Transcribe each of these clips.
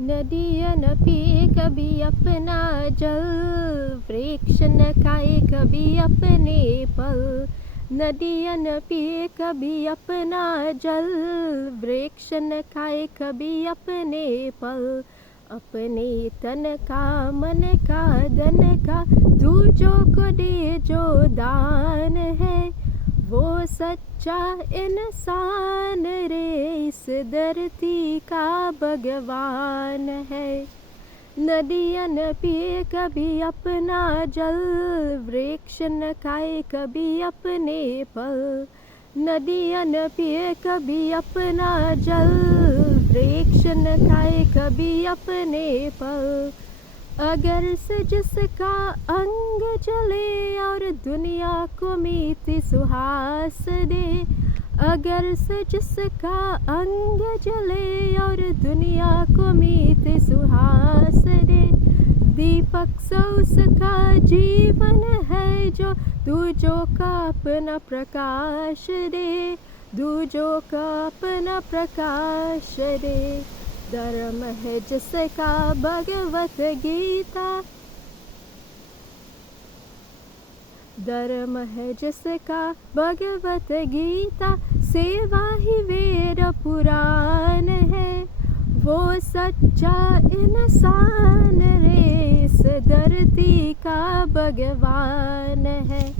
नदियाँ न पिए कभी अपना जल, वृक्ष न खाए कभी अपने फल। नदियाँ न पिए कभी अपना जल, वृक्ष न खाए कभी अपने फल। अपने तन का मन का धन का दूजों को दे जो दान है, वो सच्चा इंसान रे, इस धरती का भगवान है। नदियाँ न पिए कभी अपना जल, वृक्ष न खाए कभी अपने फल। नदियाँ न पिए कभी अपना जल, वृक्ष न खाए कभी अपने फल। अगर से जिसका अंग जले और दुनिया को मीठी सुहास दे, अगर से जिसका अंग जले और दुनिया को मीठी सुहास दे, दीपक से उसका जीवन है जो दूजों का अपना प्रकाश दे, दूजों का अपना प्रकाश दे। धर्म है जिसका भगवत गीता, धर्म है जिसका भगवत गीता, सेवा ही वेद पुराण है, वो सच्चा इंसान रे, इस धरती का भगवान है।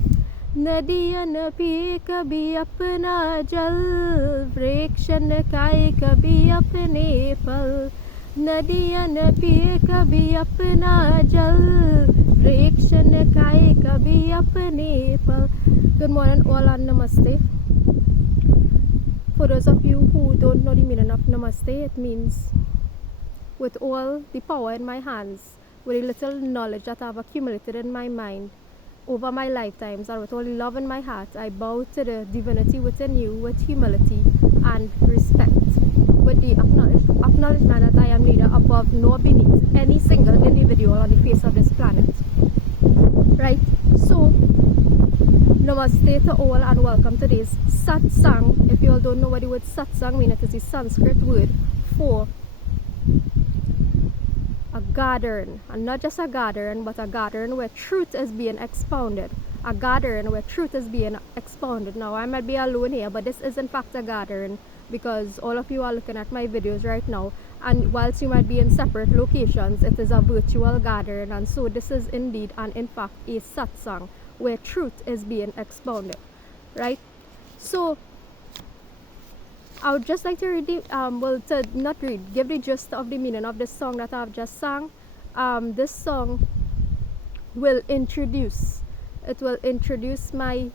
नदियाँ न पिए कभी अपना जल, वृक्ष न खाए कभी अपने फल। नदियाँ न पिए कभी अपना जल, वृक्ष न खाए कभी अपने फल. Good morning all and namaste. For those of you who don't know the meaning of namaste, it means with all the power in my hands, with the little knowledge that I've accumulated in my mind over my lifetimes, and with all the love in my heart, I bow to the divinity within you with humility and respect, with the acknowledgement that I am neither above nor beneath any single individual on the face of this planet. Right? So, namaste to all and welcome to today's satsang. If you all don't know what the word satsang means, it is the Sanskrit word for a gathering, and not just a gathering, but a gathering where truth is being expounded. A gathering where truth is being expounded. Now, I might be alone here, but this is in fact a gathering because all of you are looking at my videos right now, and whilst you might be in separate locations, it is a virtual gathering, and so this is indeed and in fact a satsang where truth is being expounded, right? So, I would just like to read the, give the gist of the meaning of this song that I've just sung. This song will introduce my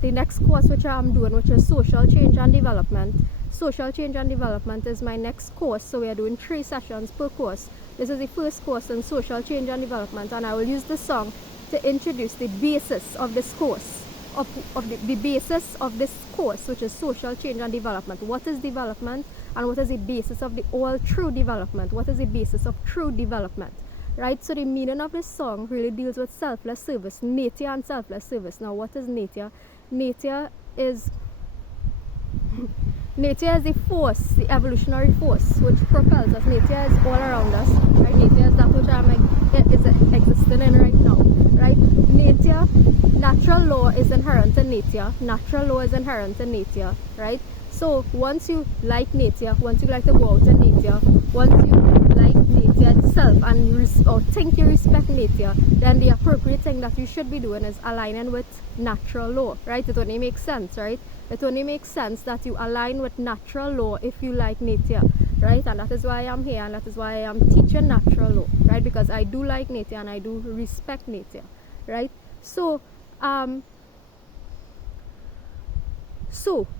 the next course which I'm doing, which is social change and development. Social change and development is my next course, so we are doing 3 sessions per course. This is the first course in social change and development, and I will use this song to introduce the basis of this course. Of the basis of this course, which is social change and development. What is development, and what is the basis of the all true development? What is the basis of true development? Right? So the meaning of this song really deals with selfless service, nature and selfless service. Now, what is nature? Nature is the force, the evolutionary force which propels us. Nature is all around us, right? Nature is that which is existing in right now, right? Nature, natural law is inherent in nature. Natural law is inherent in nature, right? So once you like nature, once you like to go out in nature, once you like nature itself and or think you respect nature, then the appropriate thing that you should be doing is aligning with natural law, right? It only makes sense, right? It only makes sense that you align with natural law if you like nature, right? And that is why I'm here, and that is why I am teaching natural law, right? Because I do like nature and I do respect nature, right? So,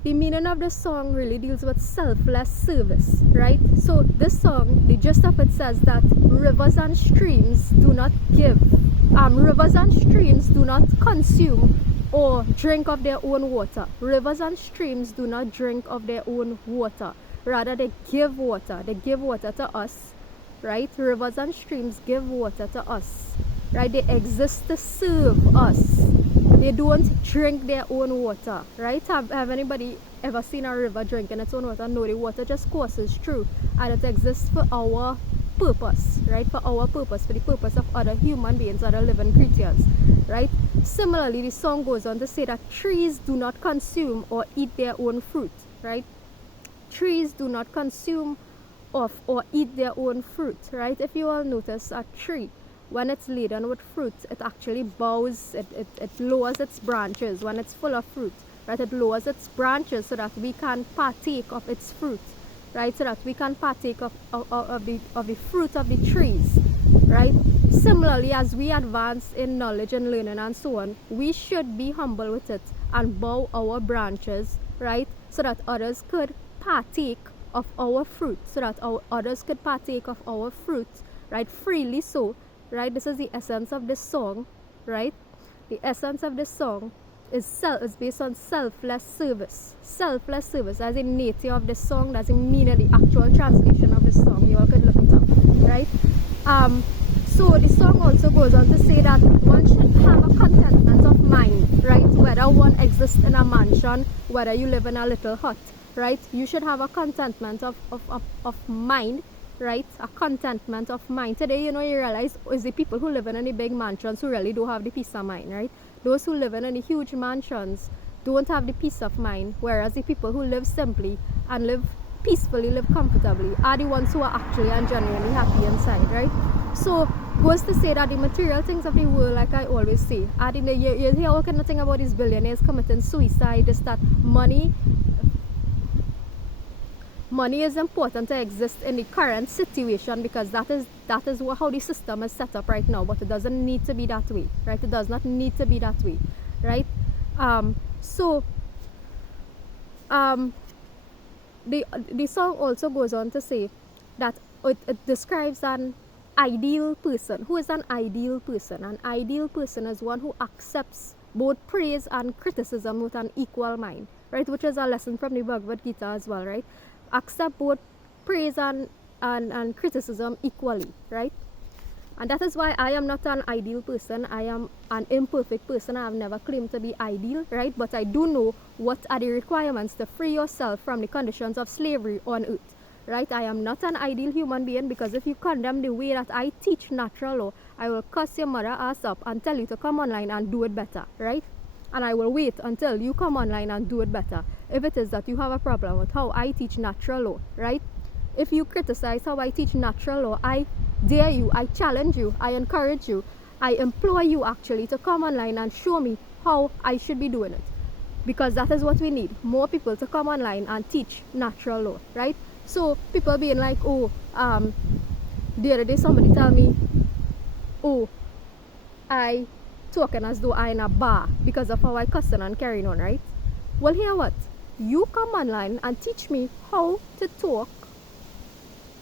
the meaning of this song really deals with selfless service, right? So this song, the gist of it says that rivers and streams do not give, rivers and streams do not consume or drink of their own water. Rivers and streams do not drink of their own water. Rather, they give water. They give water to us, right? Rivers and streams give water to us, right? They exist to serve us. They don't drink their own water, right? Have anybody ever seen a river drinking its own water? No, the water just courses through, and it exists for our purpose, right? For our purpose, for the purpose of other human beings, other living creatures, right? Similarly, the song goes on to say that trees do not consume or eat their own fruit, right? Trees do not consume of or eat their own fruit, right? If you all notice, a tree, when it's laden with fruit, it actually bows, it lowers its branches. When it's full of fruit, right, it lowers its branches so that we can partake of its fruit, right? So that we can partake of the fruit of the trees, right? Similarly, as we advance in knowledge and learning and so on, we should be humble with it and bow our branches, right? So that others could partake of our fruit, so that others could partake of our fruit, right? Freely so, right? This is the essence of this song, right? The essence of this song is based on selfless service. Selfless service, as in nature of this song, that's the meaning, the actual translation of this song. You all could look it up, right? So the song also goes on to say that one should have a contentment of mind, right? Whether one exists in a mansion, whether you live in a little hut, right? You should have a contentment of mind, right? A contentment of mind. Today, you realize it's the people who live in the big mansions who really don't have the peace of mind, right? Those who live in the huge mansions don't have the peace of mind, whereas the people who live simply and live peacefully, live comfortably, are the ones who are actually and genuinely happy inside, right? So, goes to say that the material things of the world, like I always say, you hear all kind of thing about these billionaires committing suicide, is that money is important to exist in the current situation, because that is how the system is set up right now. But it doesn't need to be that way, right? It does not need to be that way, right? The song also goes on to say that it describes an ideal person. Who is an ideal person? An ideal person is one who accepts both praise and criticism with an equal mind, right? Which is a lesson from the Bhagavad Gita as well, right? Accept both praise and criticism equally, right? And that is why I am not an ideal person. I am an imperfect person. I have never claimed to be ideal, right? But I do know what are the requirements to free yourself from the conditions of slavery on earth, right? I am not an ideal human being, because if you condemn the way that I teach natural law, I will cuss your mother ass up and tell you to come online and do it better, right? And I will wait until you come online and do it better, if it is that you have a problem with how I teach natural law, right? If you criticize how I teach natural law, I dare you, I challenge you, I encourage you, I implore you actually to come online and show me how I should be doing it. Because that is what we need, more people to come online and teach natural law, right? So people being like, the other day somebody tell me, I talking as though I in a bar because of how I cussing and carrying on, right? Well, hear what? You come online and teach me how to talk.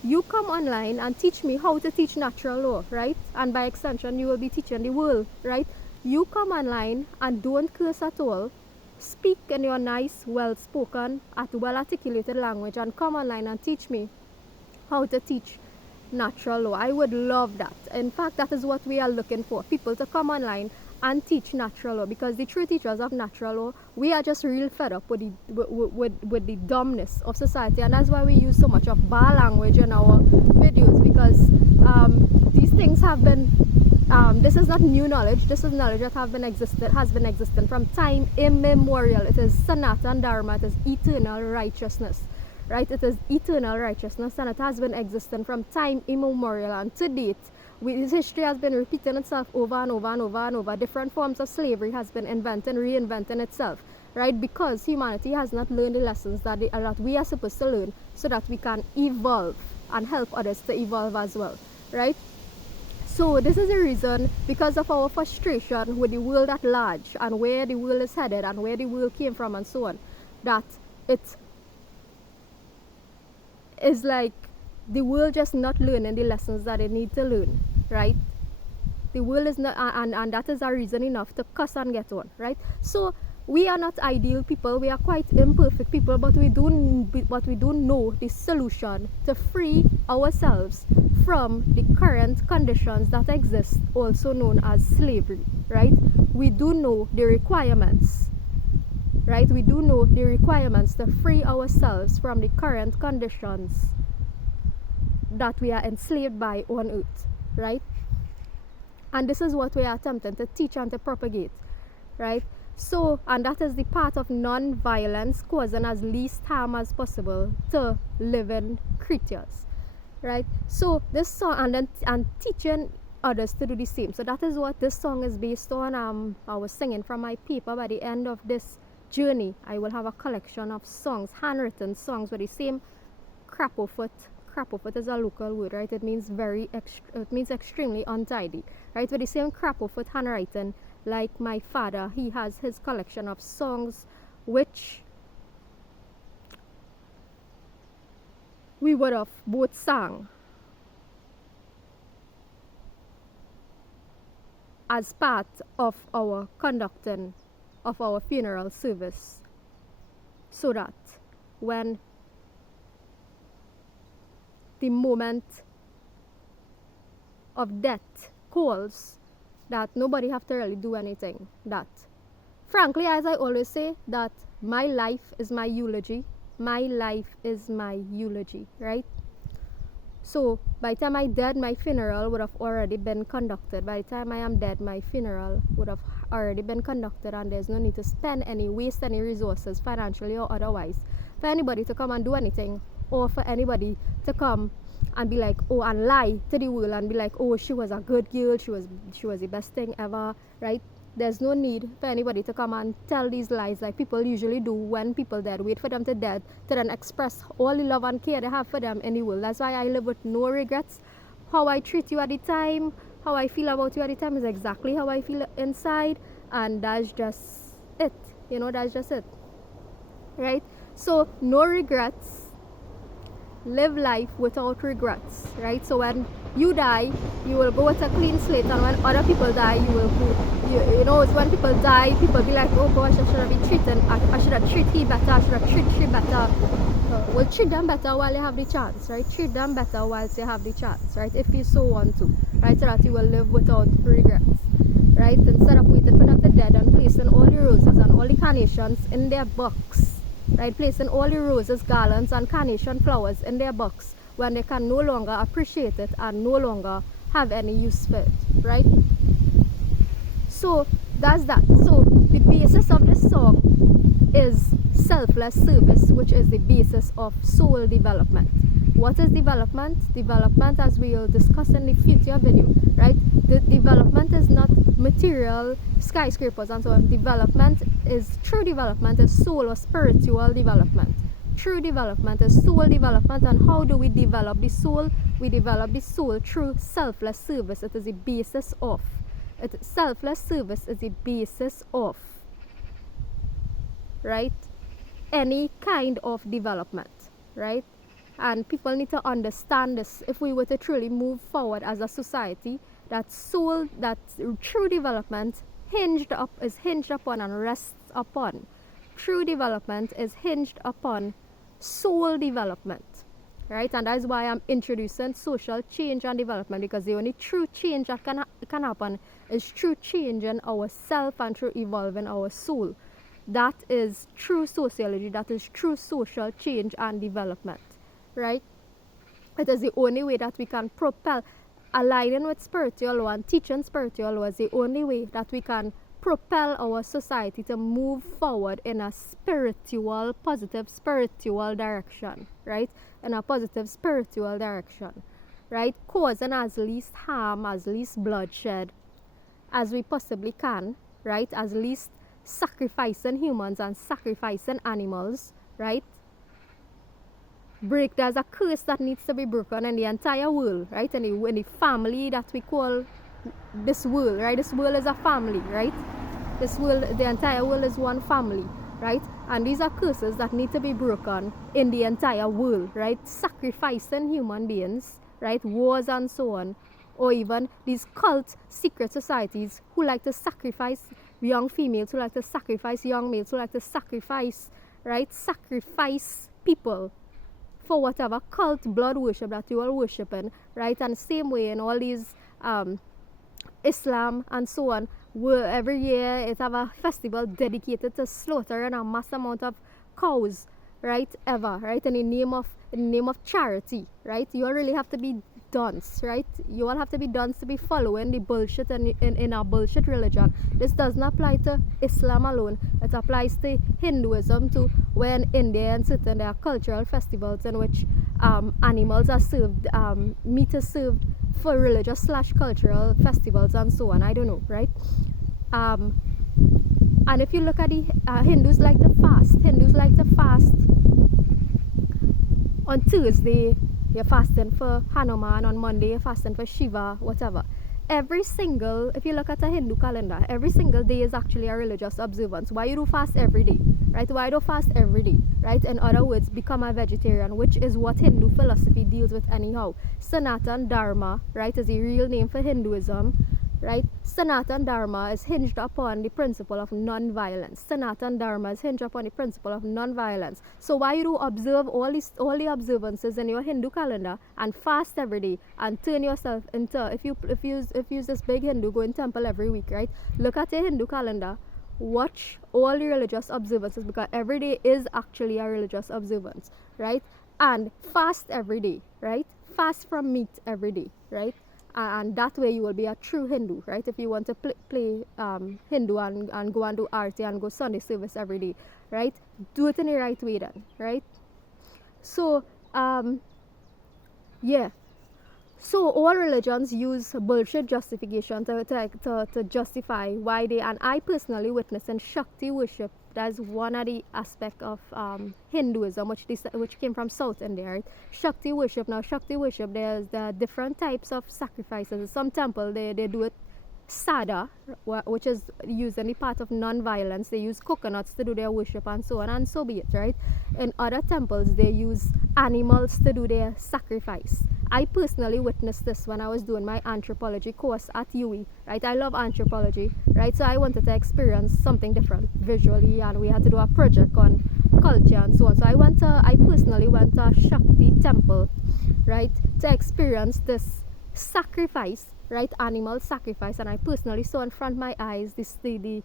You come online and teach me how to teach natural law, right? And by extension, you will be teaching the world, right? You come online and don't curse at all. Speak in your nice, well-spoken, well-articulated language, and come online and teach me how to teach natural law. I would love that. In fact, that is what we are looking for. People to come online and teach natural law, because the true teachers of natural law, we are just real fed up with the dumbness of society, and that's why we use so much of bar language in our videos, because these things have been this is not new knowledge. This is knowledge that has been existing from time immemorial. It is Sanatan Dharma. It is eternal righteousness, right? It is eternal righteousness, and it has been existing from time immemorial, and to date, history has been repeating itself over and over and over and over. Different forms of slavery has been reinventing itself, right? Because humanity has not learned the lessons that we are supposed to learn, so that we can evolve and help others to evolve as well, right? So this is the reason, because of our frustration with the world at large and where the world is headed and where the world came from and so on, that it is like the world just not learning the lessons that they need to learn, right? The world is not, and that is a reason enough to cuss and get on, right? So we are not ideal people. We are quite imperfect people, but we do know the solution to free ourselves from the current conditions that exist, also known as slavery, right? We do know the requirements, right? We do know the requirements to free ourselves from the current conditions that we are enslaved by on earth, right? And this is what we are attempting to teach and to propagate, right? So, and that is the part of non-violence, causing as least harm as possible to living creatures, right? So this song, and teaching others to do the same. So that is what this song is based on. I was singing from my paper. By the end of this journey, I will have a collection of songs, handwritten songs with the same crapofoot. Crapofoot is a local word, right? It means it means extremely untidy, right? With the same crapofoot handwriting, like my father, he has his collection of songs which we would have both sang as part of our conducting of our funeral service, so that when the moment of death calls, that nobody have to really do anything. That, frankly, as I always say, that my life is my eulogy. My life is my eulogy, right? So by the time I'm dead, my funeral would have already been conducted. By the time I am dead, my funeral would have already been conducted, and there's no need to waste any resources, financially or otherwise, for anybody to come and do anything, or for anybody to come and be like, oh, and lie to the world and be like, oh, she was a good girl, she was the best thing ever, right? There's no need for anybody to come and tell these lies like people usually do when people dead. Wait for them to dead to then express all the love and care they have for them in the world. That's why I live with no regrets. How I treat you at the time, how I feel about you at the time is exactly how I feel inside, and that's just it. That's just it, right? So no regrets. Live life without regrets, right? So when you die, you will go with a clean slate, and when other people die, you will go. It's when people die, people be like, oh gosh, I should have been treated. I should have treated he better. I should have treated she better. Well, treat them better while you have the chance, right? Treat them better whilst you have the chance, right? If you so want to, right? So that you will live without regrets, right? Instead of waiting for them to dead and placing all the roses and all the carnations in their box. Right, placing all the roses, garlands, and carnation flowers in their box when they can no longer appreciate it and no longer have any use for it, right? So that's that. So the basis of this song is selfless service, which is the basis of soul development. What is development? Development, as we will discuss in the future video, right? The development is not material skyscrapers and so on. True development is soul or spiritual development. True development is soul development. And how do we develop the soul? We develop the soul through selfless service. It is the basis of. Selfless service is the basis of, right, any kind of development, right? And people need to understand this if we were to truly move forward as a society. That true development is hinged upon and rests upon. True development is hinged upon soul development, right? And that's why I'm introducing social change and development, because the only true change that can happen is true change in ourselves and through evolving our soul. That is true sociology. That is true social change and development, right? It is the only way that we can propel. Aligning with spiritual law and teaching spiritual law is the only way that we can propel our society to move forward in a positive spiritual direction, right? In a positive spiritual direction, right? Causing as least harm, as least bloodshed as we possibly can, right? As least sacrificing humans and sacrificing animals, right? There's a curse that needs to be broken in the entire world, right? And in the family that we call this world, right? This world is a family, right? The entire world is one family, right? And these are curses that need to be broken in the entire world, right? Sacrificing human beings, right? Wars and so on, or even these cult secret societies who like to sacrifice young females, who like to sacrifice young males, who like to sacrifice, right? Sacrifice people for whatever cult blood worship that you are worshiping, right? And same way in all these Islam and so on, where every year it have a festival dedicated to slaughtering a mass amount of cows, right? In the in the name of charity, right? You all really have to be dunce, right? You all have to be dunce to be following the bullshit in our bullshit religion. This does not apply to Islam alone. It applies to Hinduism too, where in India and certain there are cultural festivals in which animals are served, meat is served for religious / cultural festivals and so on. I don't know, right? And if you look at the Hindus like to fast. Hindus like to fast on Tuesday. You're fasting for Hanuman. On Monday you're fasting for Shiva, whatever. If you look at a Hindu calendar, every single day is actually a religious observance. Why you do fast every day, right? Why do fast every day, right? In other words, become a vegetarian, which is what Hindu philosophy deals with anyhow. Sanatan Dharma, right, is the real name for Hinduism, right? Sanatan Dharma is hinged upon the principle of non-violence. Sanatan Dharma is hinged upon the principle of non-violence. So why you do observe all the observances in your Hindu calendar and fast every day and turn yourself into, if you this big Hindu go in temple every week, right? Look at your Hindu calendar, watch all the religious observances, because every day is actually a religious observance, right? And fast every day, right? Fast from meat every day, right? And that way you will be a true Hindu, right? If you want to play Hindu and go and do arti and go Sunday service every day, right? Do it in the right way then, right? So, yeah. So all religions use bullshit justification to justify why they, and I personally witnessed in Shakti worship. That's one of the aspect of Hinduism, which came from South India, right? Shakti worship. Now, Shakti worship, there's the different types of sacrifices. In some temple, they do it sada, which is using the part of non-violence. They use coconuts to do their worship and so on, and so be it, right? In other temples, they use animals to do their sacrifice. I personally witnessed this when I was doing my anthropology course at UWI, right? I love anthropology, right? So I wanted to experience something different visually, and we had to do a project on culture and so on. So I personally went to a Shakti temple, right, to experience this sacrifice, right, animal sacrifice. And I personally saw in front of my eyes the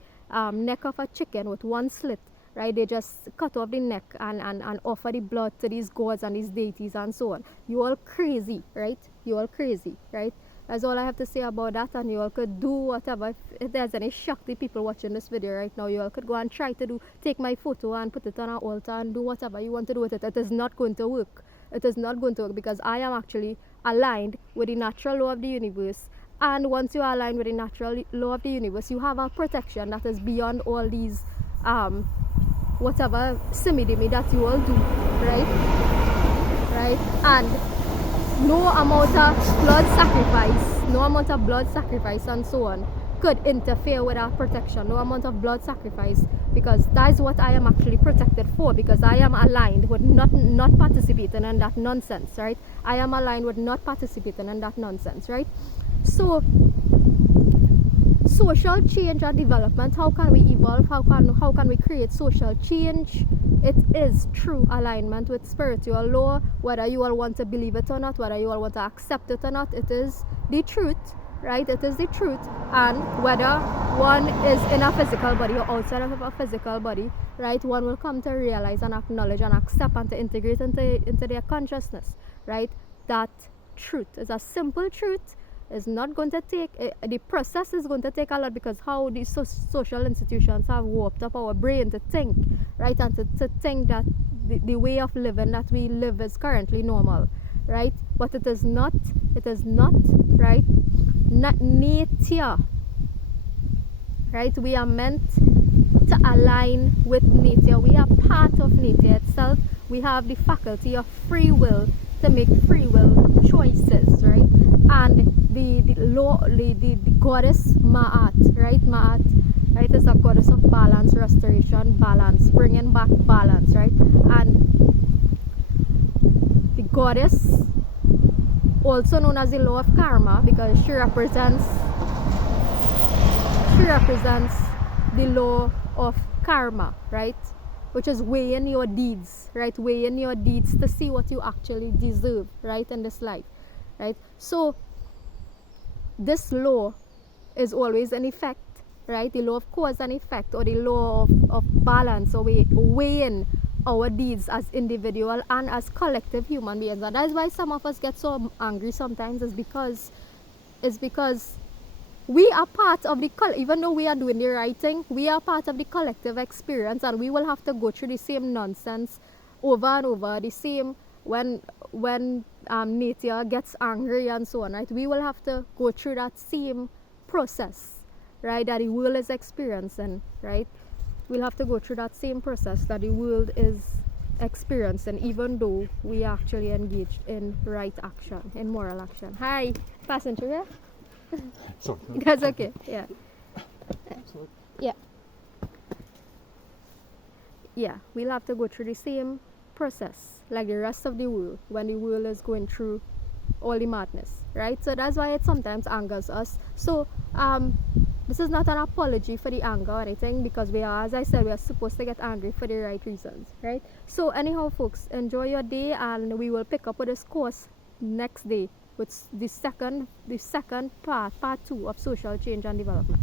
neck of a chicken with one slit, right? They just cut off the neck and offer the blood to these gods and these deities and so on. You all crazy, right? You all crazy, right? That's all I have to say about that, and you all could do whatever. If there's any Shakti people watching this video right now, you all could go and try to take my photo and put it on an altar and do whatever you want to do with it. It is not going to work. It is not going to work, because I am actually aligned with the natural law of the universe. And once you are aligned with the natural law of the universe, you have a protection that is beyond all these whatever simidimi that you all do, right? And no amount of blood sacrifice and so on could interfere with our protection. No amount of blood sacrifice, because that is what I am actually protected for, because I am aligned with not participating in that nonsense, right? I am aligned with not participating in that nonsense, right? So social change and development, how can we evolve, how can we create social change? It is true alignment with spiritual law, whether you all want to believe it or not, whether you all want to accept it or not. It is the truth, right? It is the truth. And whether one is in a physical body or outside of a physical body, right, one will come to realize and acknowledge and accept and to integrate into their consciousness, right? That truth is a simple truth. Is not going to take, the process is going to take a lot, because how these social institutions have warped up our brain to think, right, and to think that the way of living that we live is currently normal, right? But it is not, right? Not nature, right? We are meant to align with nature. We are part of nature itself. We have the faculty of free will to make free will choices, right? And the goddess Ma'at, right? Ma'at, right, is a goddess of balance, restoration, balance, bringing back balance, right? And the goddess, also known as the law of karma, because she represents the law of karma, right? Which is weighing your deeds, right? Weighing your deeds to see what you actually deserve, right, in this life, right? So this law is always in effect, right? The law of cause and effect, or the law of balance, or weighing our deeds as individual and as collective human beings. And that's why some of us get so angry sometimes, is because we are part of the even though we are doing the right thing, we are part of the collective experience, and we will have to go through the same nonsense over and over, the same when nature gets angry and so on, right? We will have to go through that same process, right, that the world is experiencing, right? We'll have to go through that same process that the world is experiencing, even though we are actually engaged in right action, in moral action. Hi, passing through here? Sorry. That's okay, yeah. Sorry. Yeah. Yeah, we'll have to go through the same process like the rest of the world when the world is going through all the madness, right? So that's why it sometimes angers us. So this is not an apology for the anger or anything, because we are, as I said, we are supposed to get angry for the right reasons, right? So anyhow, folks, enjoy your day, and we will pick up with this course next day with the second part 2 of social change and development.